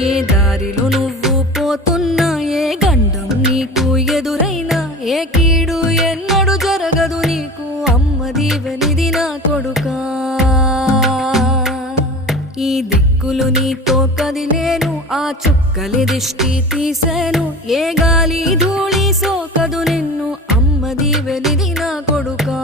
ఏ దారిలో నువ్వు పోతున్నా, ఏ గండం నీకు ఎదురైనా, ఏ కీడు ఎన్నడు జరగదు నీకు, అమ్మ దీవెనిది నా కొడుకా. ఈ దిక్కులు నీతో కదిలేను, ఆ చుక్కలి దిష్టి తీసేను, ఏ గాలి ధూళి సోకదు నిన్ను, అమ్మ దీవెనిది నా కొడుకా.